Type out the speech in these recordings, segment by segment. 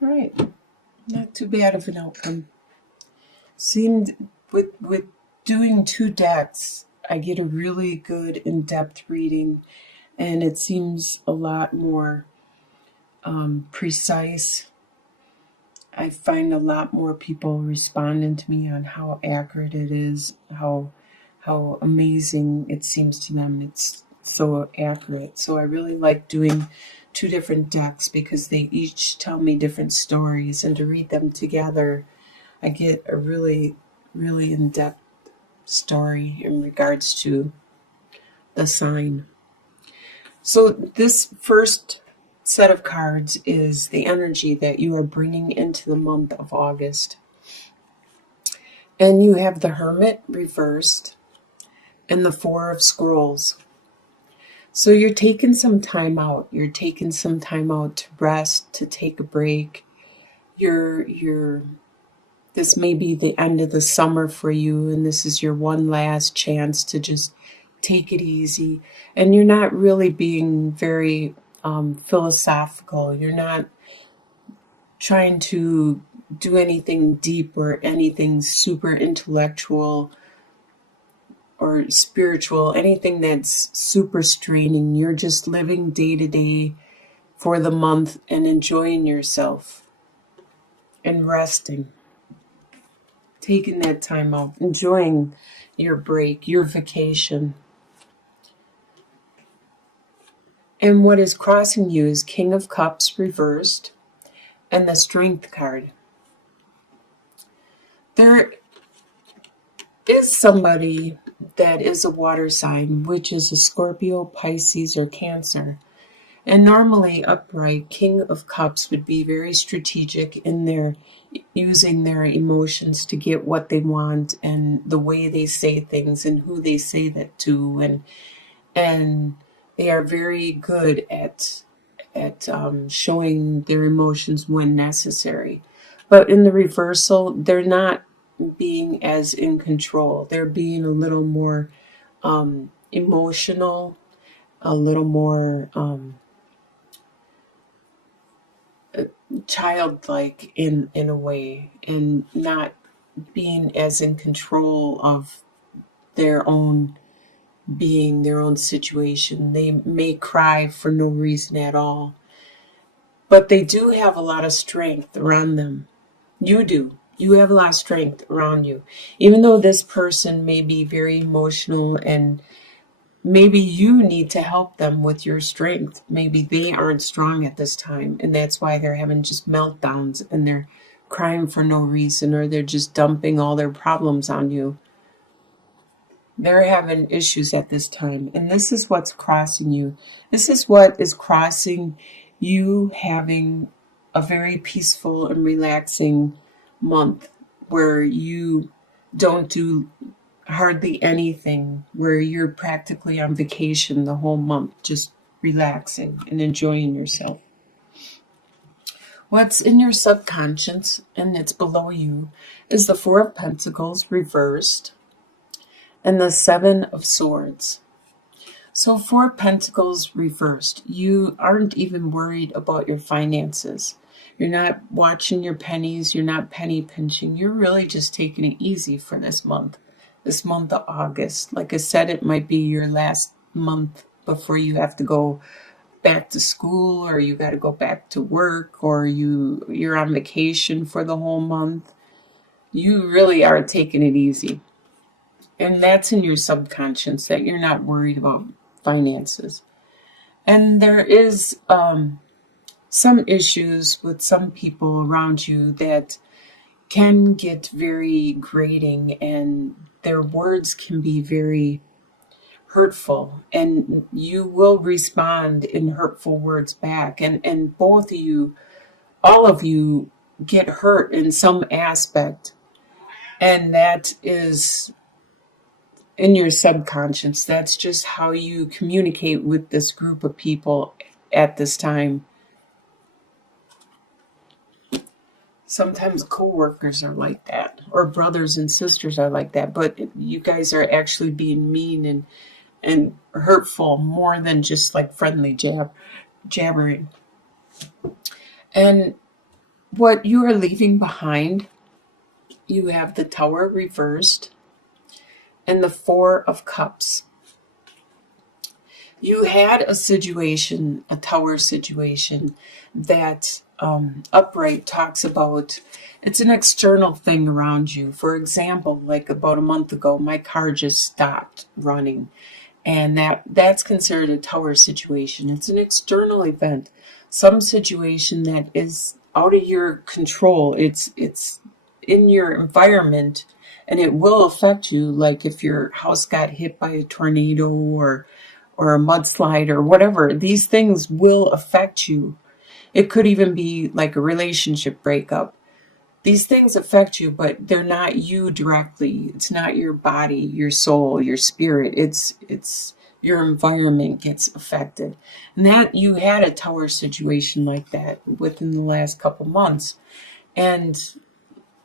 Right. Not too bad of an outcome. Seemed with doing two decks, I get a really good in-depth reading, and it seems a lot more precise. I find a lot more people responding to me on how accurate it is, how amazing it seems to them. It's so accurate. So I really like doing two different decks because they each tell me different stories, and to read them together, I get a really, really in-depth story in regards to the sign. So this first set of cards is the energy that you are bringing into the month of August. And you have the Hermit reversed and the Four of Scrolls. So you're taking some time out. You're taking some time out to rest, to take a break. You're this may be the end of the summer for you, and this is your one last chance to just take it easy. And you're not really being very philosophical. You're not trying to do anything deep or anything super intellectual or spiritual, anything that's super straining. You're just living day to day for the month and enjoying yourself and resting. Taking that time out, enjoying your break, your vacation. And what is crossing you is King of Cups reversed and the Strength card. There is somebody that is a water sign, which is a Scorpio, Pisces, or Cancer. And normally upright, King of Cups would be very strategic in their using their emotions to get what they want, and the way they say things and who they say that to, and they are very good at showing their emotions when necessary. But in the reversal, they're not being as in control. They're being a little more emotional, a little more childlike in a way, and not being as in control of their own being, their own situation. They may cry for no reason at all, but they do have a lot of strength around them. You do. You have a lot of strength around you. Even though this person may be very emotional, and maybe you need to help them with your strength. Maybe they aren't strong at this time, and that's why they're having just meltdowns and they're crying for no reason, or they're just dumping all their problems on you. They're having issues at this time, and this is what's crossing you. This is what is crossing you, having a very peaceful and relaxing month where you don't do hardly anything, where you're practically on vacation the whole month, just relaxing and enjoying yourself. What's in your subconscious, and it's below you, is the Four of Pentacles reversed and the Seven of Swords. So Four Pentacles reversed. You aren't even worried about your finances. You're not watching your pennies. You're not penny pinching. You're really just taking it easy for this month of August. Like I said, it might be your last month before you have to go back to school, or you got to go back to work, or you're on vacation for the whole month. You really are taking it easy. And that's in your subconscious, that you're not worried about finances. And there is some issues with some people around you that can get very grating, and their words can be very hurtful, and you will respond in hurtful words back. And both of you, all of you, get hurt in some aspect. And that is in your subconscious. That's just how you communicate with this group of people at this time. Sometimes co-workers are like that, or brothers and sisters are like that, but you guys are actually being mean and hurtful more than just like friendly jabbering. And what you are leaving behind, you have the Tower reversed and the Four of Cups. You had a situation, a Tower situation, that Upright talks about. It's an external thing around you. For example, like about a month ago, my car just stopped running. And that's considered a Tower situation. It's an external event, some situation that is out of your control. It's in your environment, and it will affect you. Like if your house got hit by a tornado or a mudslide or whatever, these things will affect you. It could even be like a relationship breakup. These things affect you, but they're not you directly. It's not your body, your soul, your spirit. It's your environment gets affected. And that you had a Tower situation like that within the last couple months. And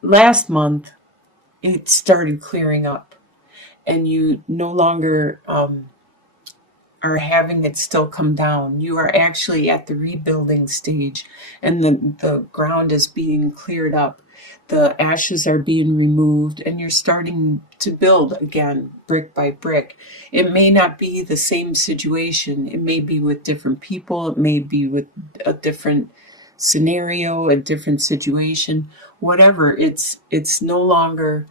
last month, it started clearing up. And you no longer are having it still come down. You are actually at the rebuilding stage, and the ground is being cleared up. The ashes are being removed, and you're starting to build again, brick by brick. It may not be the same situation. It may be with different people. It may be with a different scenario, a different situation. Whatever, it's no longer.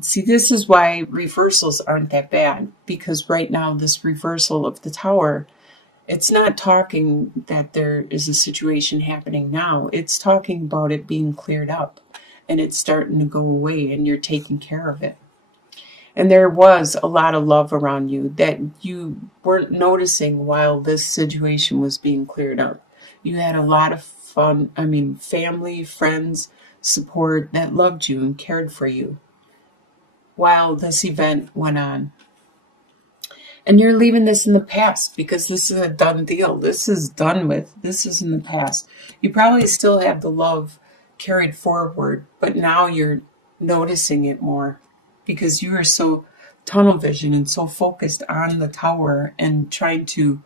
See, this is why reversals aren't that bad, because right now this reversal of the Tower, it's not talking that there is a situation happening now. It's talking about it being cleared up and it's starting to go away and you're taking care of it. And there was a lot of love around you that you weren't noticing while this situation was being cleared up. You had a lot of fun, family, friends, support that loved you and cared for you while this event went on. And you're leaving this in the past because this is a done deal. This is done with. This is in the past. You probably still have the love carried forward, but now you're noticing it more because you are so tunnel vision and so focused on the Tower and trying to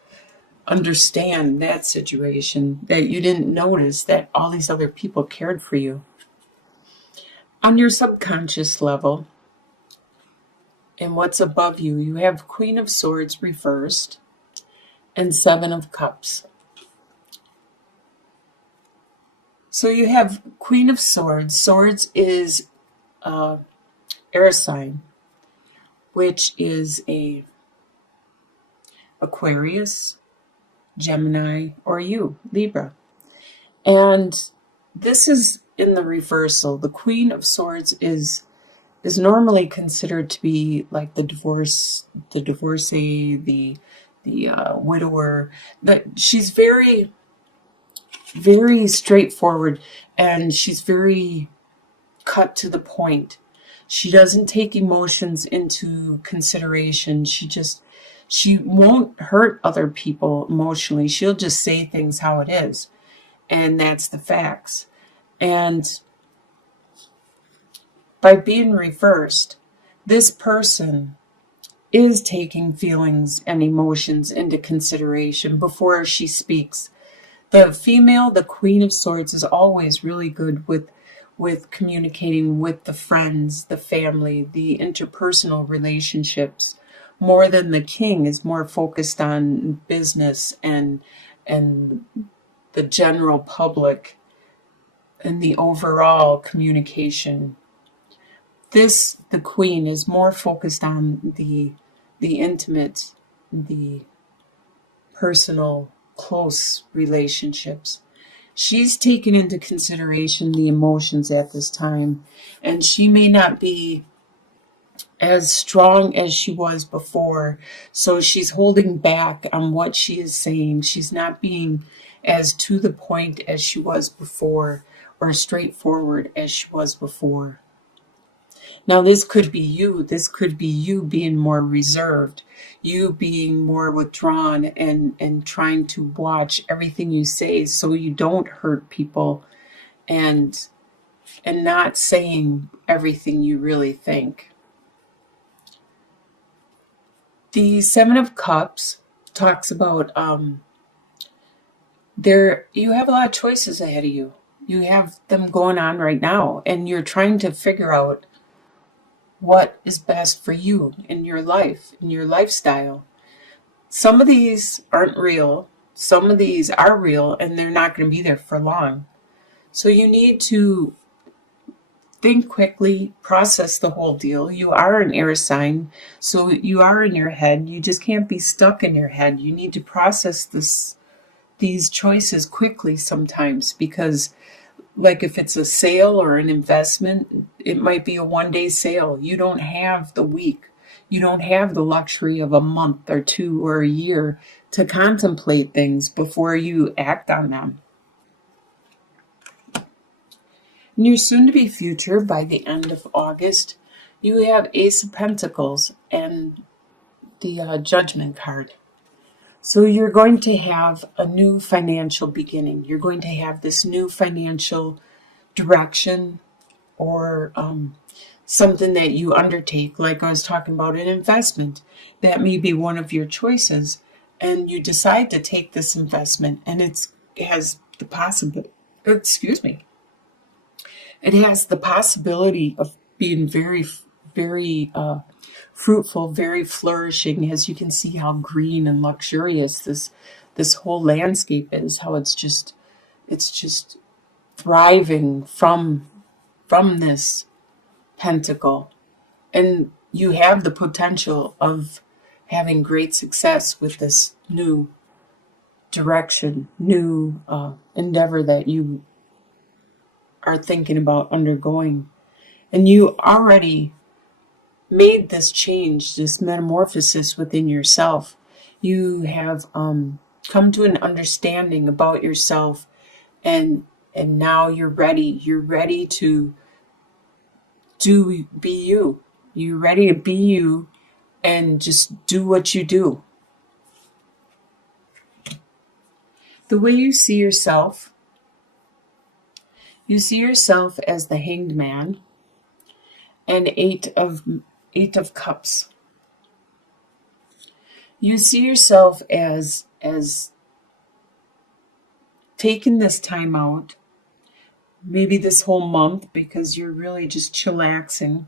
understand that situation that you didn't notice that all these other people cared for you. On your subconscious level, and what's above you, you have Queen of Swords reversed and Seven of Cups. So you have Queen of Swords. Swords is air sign, which is a Aquarius, Gemini, or you, Libra. And this is in the reversal. The Queen of Swords is normally considered to be like the divorcee, the widower. That she's very, very straightforward, and she's very cut to the point. She doesn't take emotions into consideration. She won't hurt other people emotionally. She'll just say things how it is, and that's the facts. And by being reversed, this person is taking feelings and emotions into consideration before she speaks. The female, the Queen of Swords, is always really good with communicating with the friends, the family, the interpersonal relationships. More than the King is more focused on business and the general public and the overall communication. The Queen is more focused on the intimate, the personal, close relationships. She's taken into consideration the emotions at this time, and she may not be as strong as she was before, so she's holding back on what she is saying. She's not being as to the point as she was before, or straightforward as she was before. Now, this could be you. This could be you being more reserved, you being more withdrawn and trying to watch everything you say so you don't hurt people and not saying everything you really think. The Seven of Cups talks about you have a lot of choices ahead of you. You have them going on right now, and you're trying to figure out what is best for you in your life, in your lifestyle. Some of these aren't real. Some of these are real, and they're not going to be there for long. So you need to think quickly, process the whole deal. You are an air sign, so you are in your head. You just can't be stuck in your head. You need to process these choices quickly sometimes, because like if it's a sale or an investment, it might be a 1 day sale. You don't have the week. You don't have the luxury of a month or two or a year to contemplate things before you act on them. In your soon-to-be future, by the end of August, you have Ace of Pentacles and the Judgment card. So you're going to have a new financial beginning. You're going to have this new financial direction, or something that you undertake, like I was talking about an investment. That may be one of your choices, and you decide to take this investment, and it has the possibility, it has the possibility of being very, very fruitful, very flourishing, as you can see how green and luxurious this whole landscape is, how it's just thriving from this pentacle. And you have the potential of having great success with this new direction, new endeavor that you are thinking about undergoing. And you already made this change, this metamorphosis within yourself. You have come to an understanding about yourself, and now you're ready. You're ready to be you. You're ready to be you and just do what you do. The way you see yourself as the Hanged Man and Eight of Cups. You see yourself as taking this time out, maybe this whole month, because you're really just chillaxing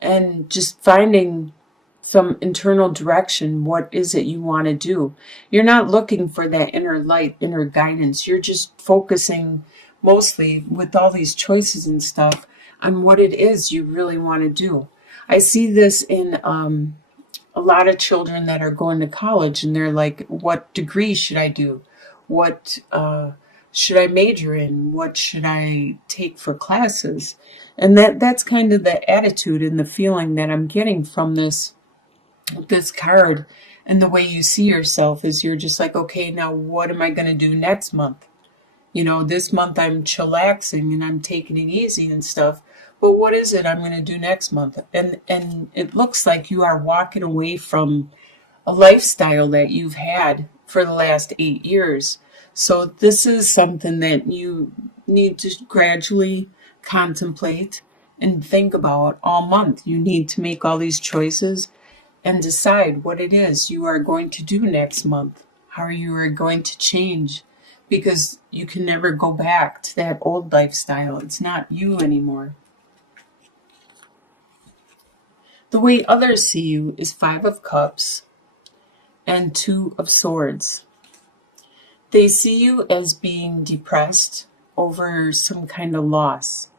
and just finding some internal direction. What is it you want to do? You're not looking for that inner light, inner guidance. You're just focusing mostly, with all these choices and stuff, on what it is you really want to do. I see this in a lot of children that are going to college, and they're like, what degree should I do? What should I major in? What should I take for classes? And that's kind of the attitude and the feeling that I'm getting from this card. And the way you see yourself is, you're just like, okay, now what am I going to do next month? This month I'm chillaxing and I'm taking it easy and stuff. But what is it I'm going to do next month? And it looks like you are walking away from a lifestyle that you've had for the last 8 years. So this is something that you need to gradually contemplate and think about all month. You need to make all these choices and decide what it is you are going to do next month, how you are going to change, because you can never go back to that old lifestyle. It's not you anymore. The way others see you is 5 of Cups and 2 of Swords. They see you as being depressed over some kind of loss.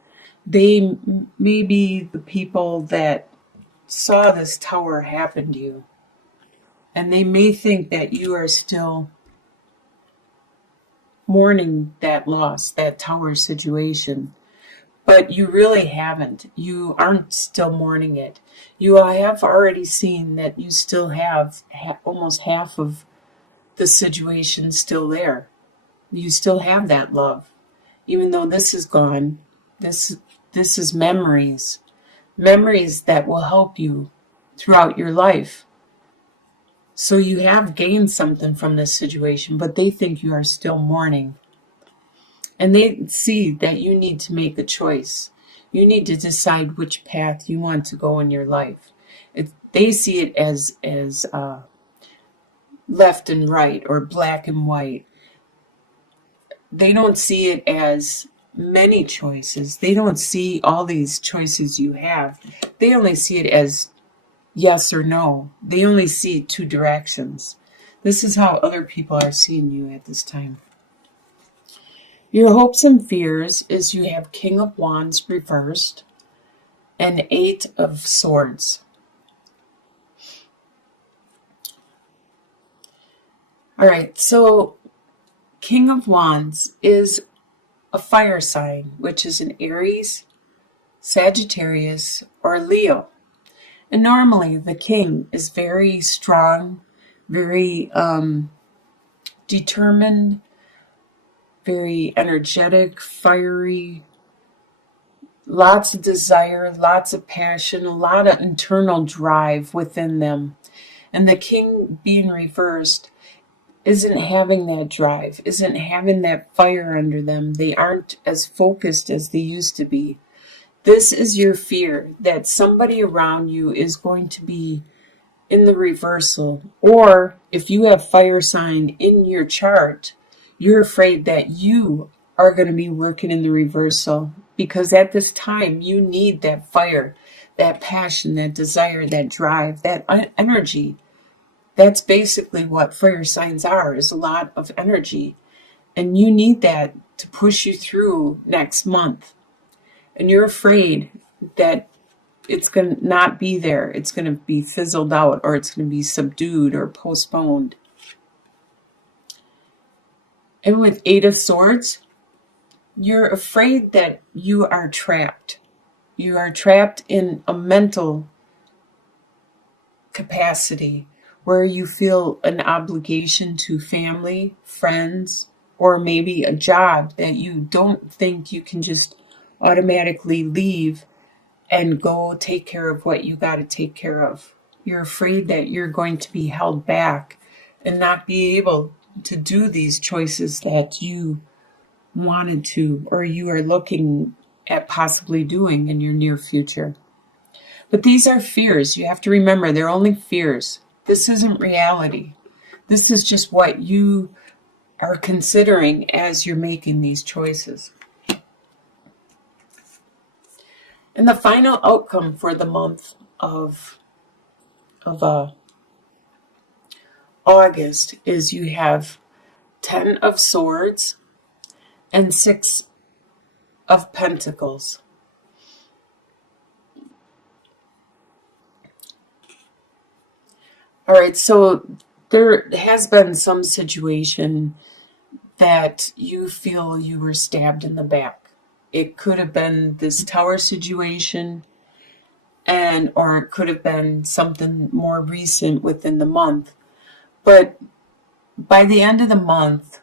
They may be the people that saw this tower happen to you, and they may think that you are still mourning that loss, that tower situation. But you really haven't. You aren't still mourning it. You have already seen that you still have almost half of the situation still there. You still have that love. Even though this is gone, this is memories. Memories that will help you throughout your life. So you have gained something from this situation, but they think you are still mourning. And they see that you need to make a choice. You need to decide which path you want to go in your life. They see it as left and right, or black and white. They don't see it as many choices. They don't see all these choices you have. They only see it as yes or no. They only see two directions. This is how other people are seeing you at this time. Your hopes and fears is you have King of Wands reversed and Eight of Swords. All right, so King of Wands is a fire sign, which is an Aries, Sagittarius, or Leo. And normally the king is very strong, very determined, very energetic, fiery, lots of desire, lots of passion, a lot of internal drive within them. And the king being reversed isn't having that drive, isn't having that fire under them. They aren't as focused as they used to be. This is your fear that somebody around you is going to be in the reversal. Or if you have fire sign in your chart, you're afraid that you are going to be working in the reversal, because at this time you need that fire, that passion, that desire, that drive, that energy. That's basically what fire signs are, is a lot of energy. And you need that to push you through next month. And you're afraid that it's going to not be there. It's going to be fizzled out, or it's going to be subdued or postponed. And with Eight of Swords, you're afraid that you are trapped. You are trapped in a mental capacity where you feel an obligation to family, friends, or maybe a job that you don't think you can just automatically leave and go take care of what you got to take care of. You're afraid that you're going to be held back and not be able to do these choices that you wanted to, or you are looking at possibly doing in your near future. But these are fears. You have to remember, they're only fears. This isn't reality. This is just what you are considering as you're making these choices. And the final outcome for the month of August is you have 10 of Swords and 6 of Pentacles. All right, so there has been some situation that you feel you were stabbed in the back. It could have been this tower situation, or it could have been something more recent within the month. But by the end of the month,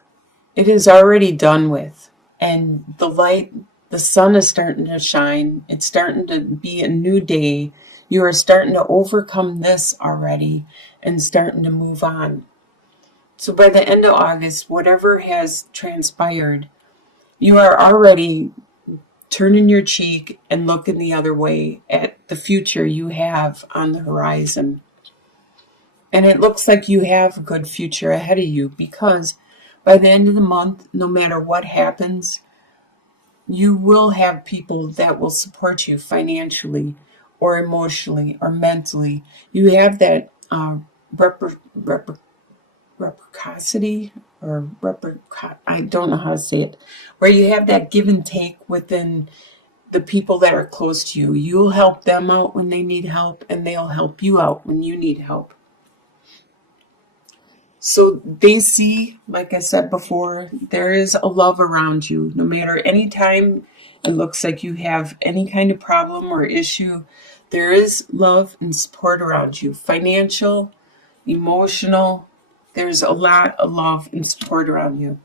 it is already done with. And the light, the sun is starting to shine. It's starting to be a new day. You are starting to overcome this already and starting to move on. So by the end of August, whatever has transpired, you are already turning your cheek and looking the other way at the future you have on the horizon. And it looks like you have a good future ahead of you, because by the end of the month, no matter what happens, you will have people that will support you financially or emotionally or mentally. You have that reciprocity, I don't know how to say it, where you have that give and take within the people that are close to you. You'll help them out when they need help, and they'll help you out when you need help. So they see, like I said before, there is a love around you. No matter any time it looks like you have any kind of problem or issue, there is love and support around you. Financial, emotional, there's a lot of love and support around you.